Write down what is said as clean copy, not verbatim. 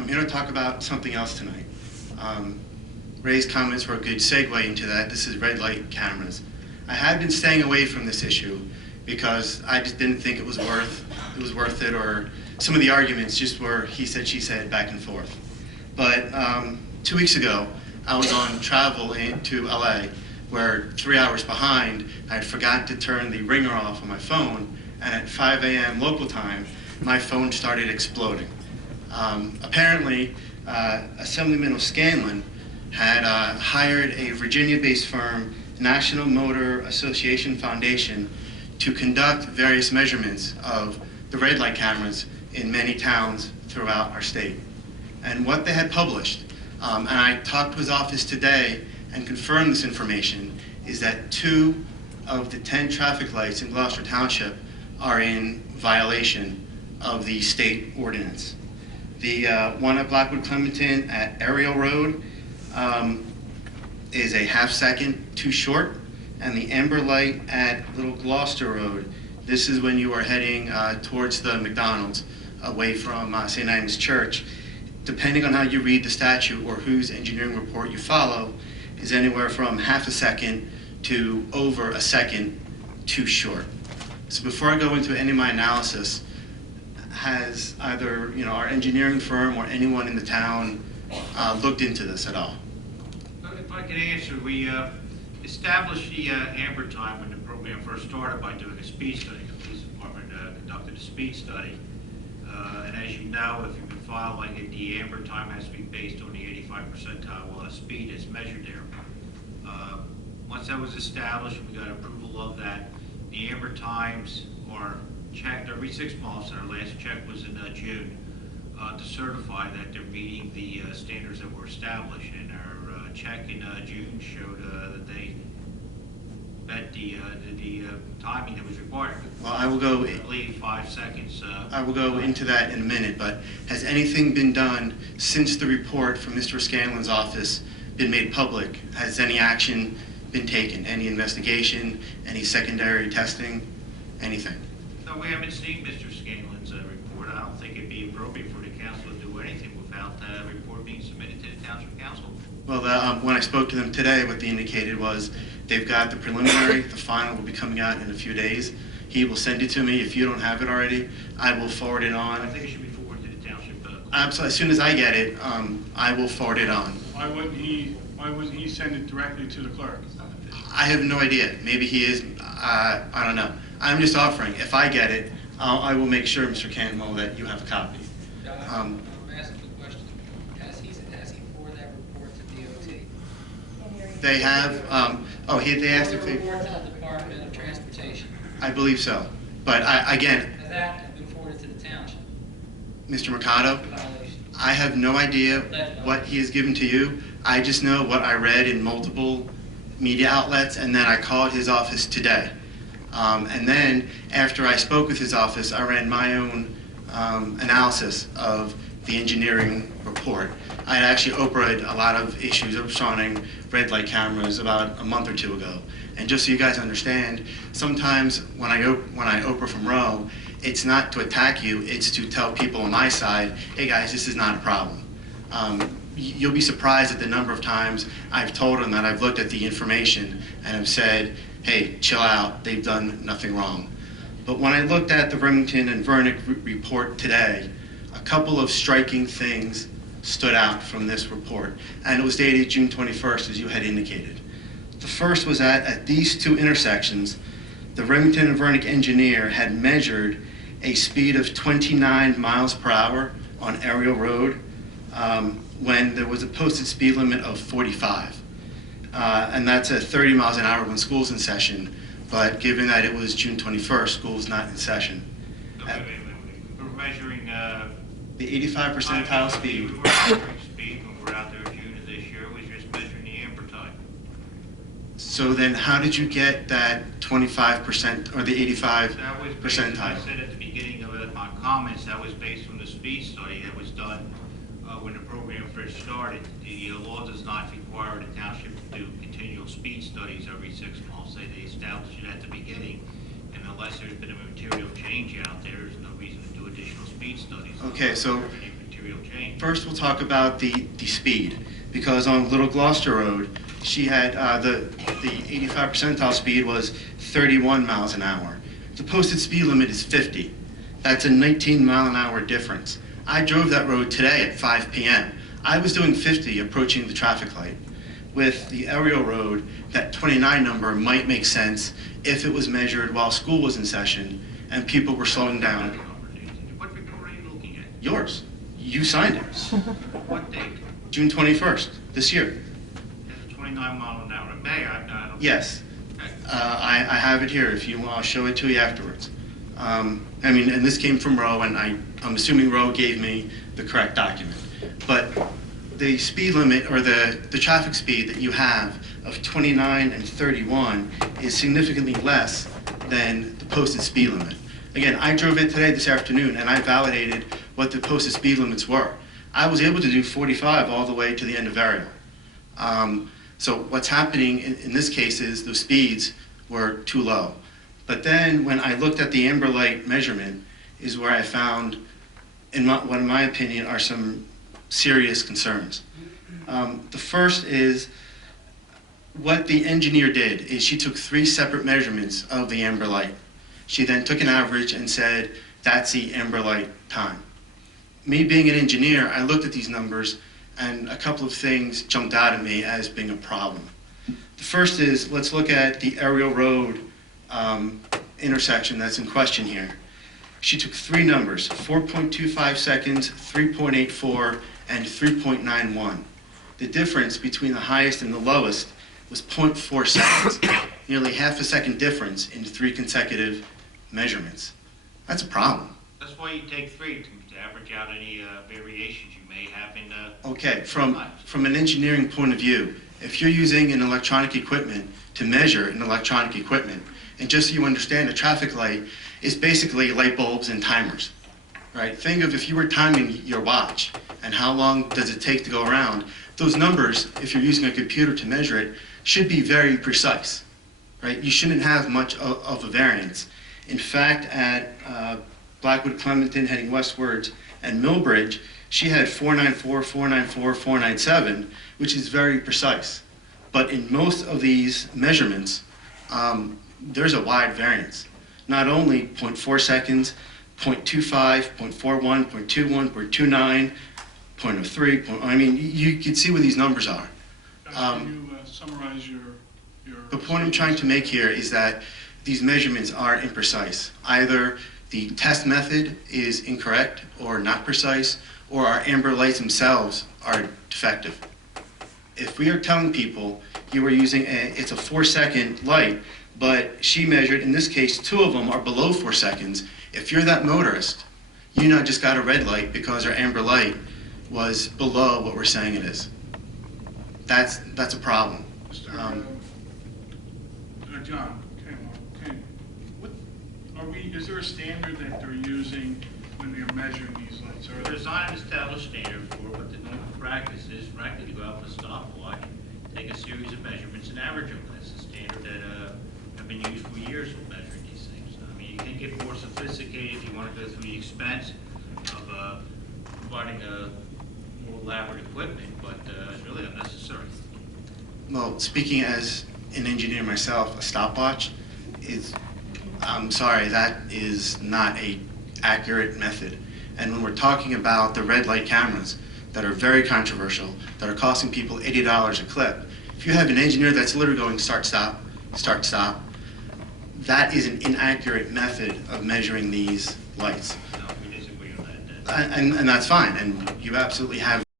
I'm here to talk about something else tonight. Ray's comments were a good segue into that. This is red light cameras. I had been staying away from this issue because I just didn't think it was worth it, or some of the arguments just were he said, she said, back and forth. But 2 weeks ago, I was on travel to LA, where 3 hours behind, I had forgotten to turn the ringer off on my phone, and at 5 a.m. local time, my phone started exploding. Apparently, Assemblyman O'Scanlan had hired a Virginia-based firm, National Motor Association Foundation, to conduct various measurements of the red light cameras in many towns throughout our state. And what they had published, and I talked to his office today and confirmed this information, is that 2 of the 10 traffic lights in Gloucester Township are in violation of the state ordinance. The one at Blackwood Clementon at Ariel Road is a ½ second too short, and the amber light at Little Gloucester Road, this is when you are heading towards the McDonald's away from St. Agnes Church, depending on how you read the statute or whose engineering report you follow, is anywhere from ½ second to over a second too short. So before I go into any of my analysis, has either our engineering firm or anyone in the town looked into this at all? If I could answer, we established the amber time when the program first started by doing a speed study. The police department conducted a speed study. And as you know, if you've been following it, the amber time has to be based on the 85th percentile speed that's measured there. Once that was established, we got approval of that. The amber times are checked every 6 months, and our last check was in June to certify that they're meeting the standards that were established. And our check in June showed that they met the timing that was required. Well, I will go. I believe 5 seconds. I will go into that in a minute, but has anything been done since the report from Mr. Scanlon's office been made public? Has any action been taken? Any investigation? Any secondary testing? Anything? No, we haven't seen Mr. Scanlon's report. I don't think it'd be appropriate for the council to do anything without that report being submitted to the township council. Well, when I spoke to them today, what they indicated was they've got the preliminary, the final will be coming out in a few days. He will send it to me. If you don't have it already, I will forward it on. I think it should be forwarded to the township. Absolutely. As soon as I get it, I will forward it on. Why wouldn't he send it directly to the clerk? I have no idea. Maybe he is. I don't know. I'm just offering. If I get it, I will make sure, Mr. Canwell, that you have a copy. I'm asking the question. Has he forwarded that report to DOT? They have. They asked if they. Report to the Department of Transportation. I believe so. But again. Has that been forwarded to the township? Mr. Mercado, Violation. I have no idea what he has given to you. I just know what I read in multiple media outlets, and then I called his office today. And then after I spoke with his office, I ran my own analysis of the engineering report. I had actually Oprah'd a lot of issues surrounding red light cameras about a month or 2 ago. And just so you guys understand, sometimes when I Oprah from Roe, it's not to attack you, it's to tell people on my side, hey guys, this is not a problem. You'll be surprised at the number of times I've told them that I've looked at the information and have said, hey, chill out, they've done nothing wrong. But when I looked at the Remmington and Vernick report today, a couple of striking things stood out from this report, and it was dated June 21st, as you had indicated. The first was that at these 2 intersections, the Remmington and Vernick engineer had measured a speed of 29 miles per hour on Ariel Road when there was a posted speed limit of 45. And that's at 30 miles an hour when school's in session, but given that it was June 21st, school's not in session. We're measuring the 85th percentile speed. We were measuring speed when we were out there in June of this year. We were just measuring the amber time. So then how did you get that 25% or the 85 percentile? I said at the beginning of my comments, that was based on the speed study that was done when the program first started. The law does not require the township to do continual speed studies every 6 months. They established it at the beginning, and unless there's been a material change out there, there's no reason to do additional speed studies. Okay, so material change. First, we'll talk about the speed, because on Little Gloucester Road, she had the 85 percentile speed was 31 miles an hour. The posted speed limit is 50. That's a 19 mile an hour difference. I drove that road today at 5 p.m. I was doing 50 approaching the traffic light. With the aerial road, that 29 number might make sense if it was measured while school was in session and people were slowing down. What report are you looking at? Yours. You signed it. What date? June 21st, this year. That's 29 mile an hour. May I don't. Yes. Okay. I have it here if you want. I'll show it to you afterwards. I mean, and this came from Roe, and I'm assuming Roe gave me the correct document. But the speed limit, or the traffic speed that you have of 29 and 31 is significantly less than the posted speed limit. Again, I drove it today, this afternoon, and I validated what the posted speed limits were. I was able to do 45 all the way to the end of Ariel. So what's happening in this case is the speeds were too low. But then when I looked at the amber light measurement is where I found, what in my opinion are some serious concerns. The first is what the engineer did is she took 3 separate measurements of the amber light. She then took an average and said, that's the amber light time. Me being an engineer, I looked at these numbers and a couple of things jumped out at me as being a problem. The first is, let's look at the aerial road intersection that's in question here. She took 3 numbers, 4.25 seconds, 3.84, and 3.91. The difference between the highest and the lowest was 0.4 seconds, nearly half a second difference in 3 consecutive measurements. That's a problem. That's why you take 3 to average out any variations you may have in Okay, from an engineering point of view, if you're using an electronic equipment to measure an electronic equipment, and just so you understand, a traffic light is basically light bulbs and timers, right? Think of if you were timing your watch and how long does it take to go around, those numbers, if you're using a computer to measure it, should be very precise, right? You shouldn't have much of a variance. In fact, at Blackwood, Clementon, heading westwards, and Millbridge, she had 494, 494, 497, which is very precise. But in most of these measurements, there's a wide variance. Not only 0.4 seconds, 0.25, 0.41, 0.21, 0.29, 0.03, I mean, you can see where these numbers are. Can you summarize your... The point I'm trying to make here is that these measurements are imprecise. Either the test method is incorrect or not precise, or our amber lights themselves are defective. If we are telling people you are using it's a 4-second light, but she measured, in this case, 2 of them are below 4 seconds. If you're that motorist, you now just got a red light because our amber light was below what we're saying it is. That's a problem. John, is there a standard that they're using when they're measuring these lights? There's not an established standard for it, but the normal practice is, frankly, to go out with a stopwatch, take a series of measurements and average them. That's a standard that have been used for years for measuring these things. I mean, you can get more sophisticated if you want to go through the expense of providing more elaborate equipment, but it's really unnecessary. Well, speaking as an engineer myself, a stopwatch is, I'm sorry, that is not an accurate method. And when we're talking about the red light cameras that are very controversial, that are costing people $80 a clip, if you have an engineer that's literally going start, stop, that is an inaccurate method of measuring these lights. No, we disagree on that. And that's fine, and you absolutely have